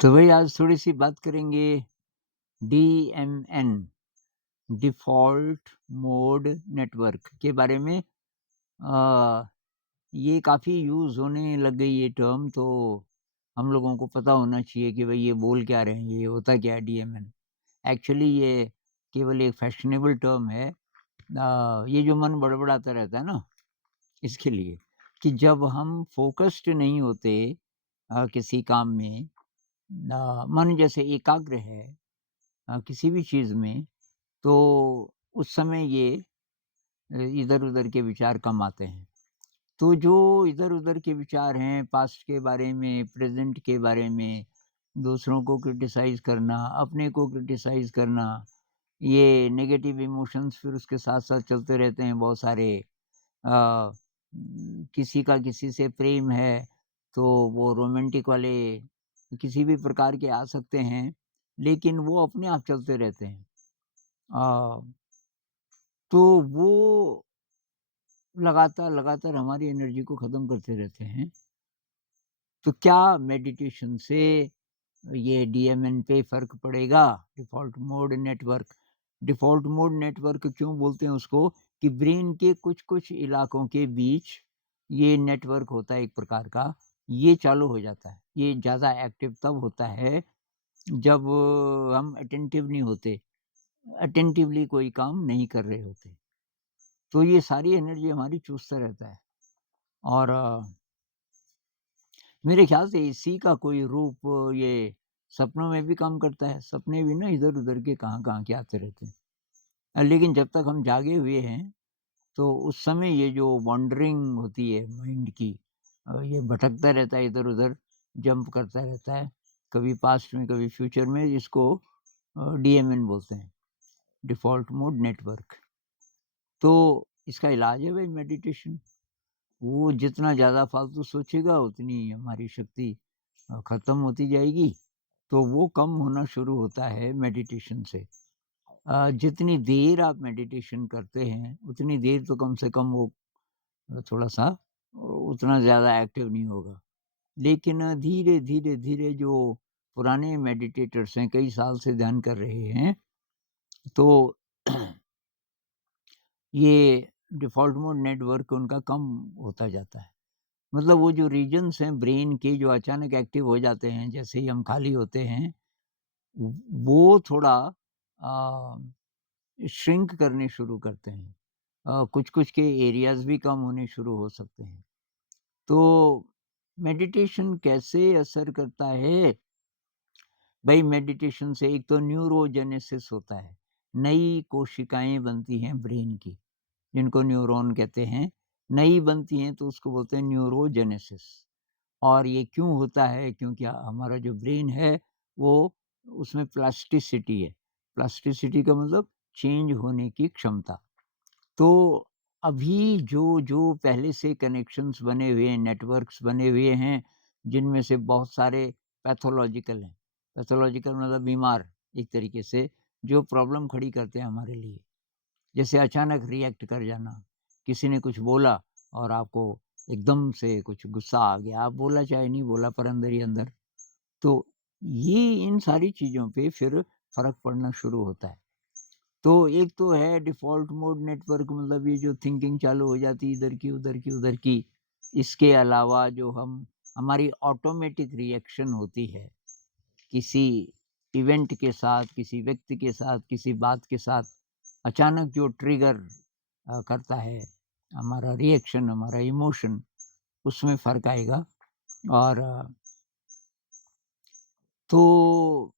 तो भाई आज थोड़ी-सी बात करेंगे डीएमएन, डिफ़ॉल्ट मोड नेटवर्क के बारे में। ये काफ़ी यूज़ होने लग गई ये टर्म, तो हम लोगों को पता होना चाहिए कि भई ये बोल क्या रहे हैं, ये होता क्या है डीएमएन। एक्चुअली ये केवल एक फैशनेबल टर्म है। ये जो मन बड़बड़ाता रहता है ना, इसके लिए कि जब हम फ़ोकस्ड नहीं होते किसी काम में, मन जैसे एकाग्र है किसी भी चीज़ में, तो उस समय ये इधर-उधर के विचार कम आते हैं। तो जो इधर-उधर के विचार हैं पास्ट के बारे में, प्रेज़ेंट के बारे में, दूसरों को क्रिटिसाइज़ करना, अपने को क्रिटिसाइज़ करना, ये नेगेटिव इमोशंस फिर उसके साथ-साथ चलते रहते हैं बहुत सारे। किसी का किसी से प्रेम है, तो वो रोमांटिक वाले किसी भी प्रकार के आ सकते हैं, लेकिन वो अपने आप चलते रहते हैं। अ, तो वो लगातार हमारी एनर्जी को ख़त्म करते रहते हैं। तो क्या मेडिटेशन से ये डीएमएन पे फ़र्क पड़ेगा? Default mode network. Default mode network क्यों बोलते हैं उसको? कि ब्रेन के कुछ-कुछ इलाकों के बीच ये नेटवर्क होता है एक प्रकार का, ये चालू हो जाता है। ये ज़्यादा एक्टिव तब होता है जब हम अटेंटिव नहीं होते, अटेंटिवली कोई काम नहीं कर रहे होते। तो ये सारी एनर्जी हमारी चूसता रहता है। और मेरे ख़्याल से इसी का कोई रूप ये सपनों में भी काम करता है। सपने भी ना इधर-उधर के कहाँ-कहाँ के आते रहते हैं। लेकिन जब तक हम जागे हुए हैं, तो उस समय ये जो वॉन्डरिंग होती है माइंड की, ये भटकता रहता है इधर-उधर, जंप करता रहता है, कभी पास्ट में, कभी फ्यूचर में। इसको डीएमएन बोलते हैं, डिफ़ॉल्ट मोड नेटवर्क। तो इसका इलाज है भई मेडिटेशन। वो जितना ज़्यादा फ़ालतू सोचेगा उतनी हमारी शक्ति ख़त्म होती जाएगी, तो वो कम होना शुरू होता है मेडिटेशन से। जितनी देर आप मेडिटेशन करते हैं, उतनी देर तो कम से कम वो थोड़ा-सा उतना ज़्यादा एक्टिव नहीं होगा। लेकिन धीरे-धीरे जो पुराने मेडिटेटर्स हैं, कई साल से ध्यान कर रहे हैं, तो ये डिफ़ॉल्ट मोड नेटवर्क उनका कम होता जाता है। मतलब वो जो रीजन्स हैं ब्रेन के जो अचानक एक्टिव हो जाते हैं जैसे ही हम खाली होते हैं, व वो थोड़ा श्रिंक करने शुरू करते हैं। कुछ-कुछ के एरियाज़ भी कम होने शुरू हो सकते हैं। तो मेडिटेशन कैसे असर करता है? भई मेडिटेशन से एक तो न्यूरोजेनेसिस होता है। नई कोशिकाएँ बनती हैं ब्रेन की, जिनको न्यूरॉन कहते हैं। नई बनती हैं तो उसको बोलते हैं न्यूरोजेनेसिस। और ये क्यों होता है? क्योंकि हमारा जो ब्रेन है, वो उसमें प्लास्टिसिटी है। प्लास्टिसिटी का मतलब चेंज होने की क्षमता। तो अभी जो पहले से कनेक्शंस बने हुए हैं, नेटवर्क्स बने हुए हैं, जिनमें से बहुत सारे पैथोलॉजिकल हैं। पैथोलॉजिकल मतलब बीमार एक तरीके से, जो प्रॉब्लम खड़ी करते हैं हमारे लिए। जैसे अचानक रिएक्ट कर जाना, किसी ने कुछ बोला और आपको एकदम से कुछ गुस्सा आ गया, आप बोला चाहे नहीं बोला पर अंदर ही अंदर। तो ये इन सारी चीज़ों पे फिर फ़र्क पड़ना शुरू होता है। तो एक तो है डिफ़ॉल्ट मोड नेटवर्क, मतलब ये जो थिंकिंग चालू हो जाती है इधर की, उधर की, उधर की। इसके अलावा जो हमारी ऑटोमेटिक रिएक्शन होती है, किसी इवेंट के साथ, किसी व्यक्ति के साथ, किसी बात के साथ अचानक जो ट्रिगर करता है, हमारा रिएक्शन, हमारा इमोशन, उसमें फ़र्क आएगा। और तो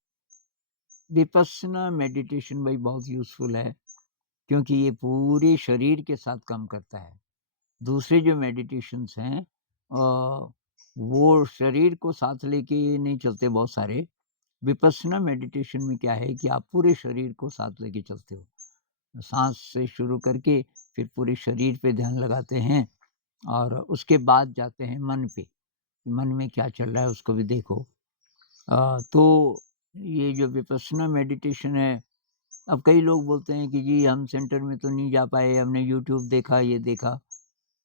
विपस्सना मेडिटेशन भाई बहुत यूज़फुल है, क्योंकि ये पूरे शरीर के साथ काम करता है। दूसरे जो मेडिटेशंस हैं वो शरीर को साथ लेके नहीं चलते बहुत सारे। विपस्सना मेडिटेशन में क्या है कि आप पूरे शरीर को साथ लेके चलते हो। साँस से शुरू करके फिर पूरे शरीर पे ध्यान लगाते हैं और उसके बाद जाते हैं मन पे, कि मन में क्या चल रहा है उसको भी देखो। तो ये जो विपस्सना मेडिटेशन है, अब कई लोग बोलते हैं कि जी हम सेंटर में तो नहीं जा पाए, हमने यूट्यूब देखा, ये देखा।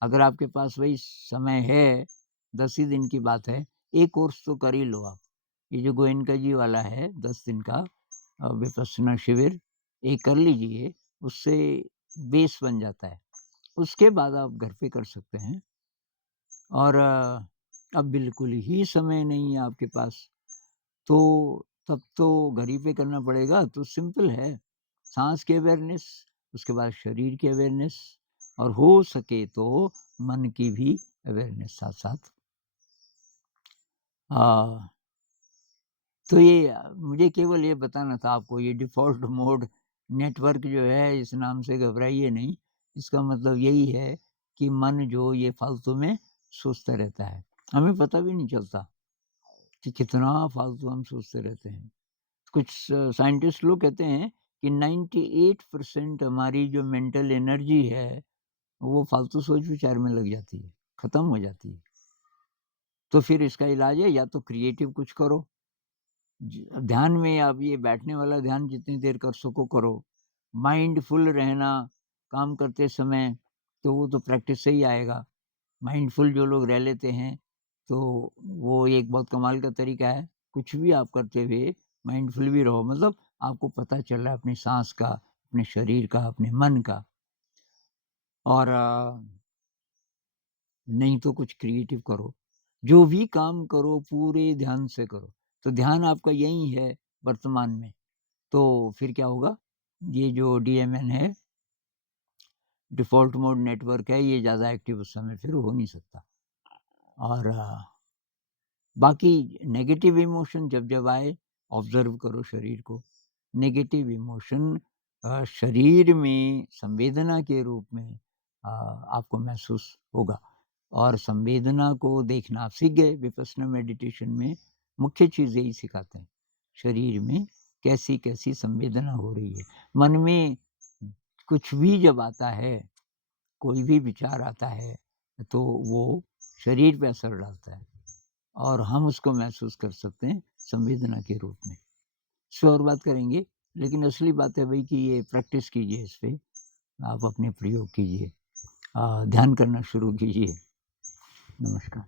अगर आपके पास वही समय है, 10 ही दिन की बात है, एक कोर्स तो कर ही लो आप। ये जो गोयनका जी वाला है 10 दिन का विपश्यना शिविर, ये कर लीजिए, उससे बेस बन जाता है। उसके बाद आप घर पे कर सकते हैं और अब बिल्कुल ही समय नहीं है आपके पास, तो तब तो घर ही पे करना पड़ेगा। तो सिंपल है, साँस की अवेयरनेस, उसके बाद शरीर की अवेयरनेस और हो सके तो मन की भी अवेयरनेस साथ-साथ। अ, तो ये मुझे केवल ये बताना था आपको, ये डिफ़ॉल्ट मोड नेटवर्क जो है, इस नाम से घबराइए नहीं। इसका मतलब यही है कि मन जो ये फ़ालतू में सोचता रहता है। हमें पता भी नहीं चलता कि कितना फ़ालतू हम सोचते रहते हैं। कुछ साइंटिस्ट लोग कहते हैं कि 98% हमारी जो मेंटल एनर्जी है, वो फ़ालतू सोच-विचार में लग जाती है, ख़त्म हो जाती है। तो फिर इसका इलाज है या तो क्रिएटिव कुछ करो, ध्यान में आप ये बैठने वाला ध्यान जितनी देर कर सको करो। माइंडफुल रहना काम करते समय, तो वो तो प्रैक्टिस से ही आएगा। माइंडफुल जो लोग रह लेते हैं, तो वो एक बहुत कमाल का तरीका है। कुछ भी आप करते हुए माइंडफुल भी रहो, मतलब आपको पता चल रहा है अपनी साँस का, अपने शरीर का, अपने मन का। और नहीं तो कुछ क्रिएटिव करो। जो भी काम करो पूरे ध्यान से करो। तो ध्यान आपका यही है वर्तमान में। तो फिर क्या होगा? ये जो डीएमएन है, डिफ़ॉल्ट मोड नेटवर्क है, ये ज़्यादा एक्टिव उस समय फिर हो नहीं सकता। और बाकी नेगेटिव इमोशन जब-जब आए, ऑब्ज़र्व करो शरीर को। नेगेटिव इमोशन शरीर में संवेदना के रूप में आपको महसूस होगा और संवेदना को देखना आप सीख गए। विपस्सना मेडिटेशन में मुख्य चीज़ यही सिखाते हैं, शरीर में कैसी-कैसी संवेदना हो रही है। मन में कुछ भी जब आता है, कोई भी विचार आता है, तो वो शरीर पे असर डालता है और हम उसको महसूस कर सकते हैं संवेदना के रूप में। इस पे और बात करेंगे, लेकिन असली बात है भई कि ये प्रैक्टिस कीजिए इस पे, आप अपने प्रयोग कीजिए। ध्यान करना शुरू कीजिए। नमस्कार।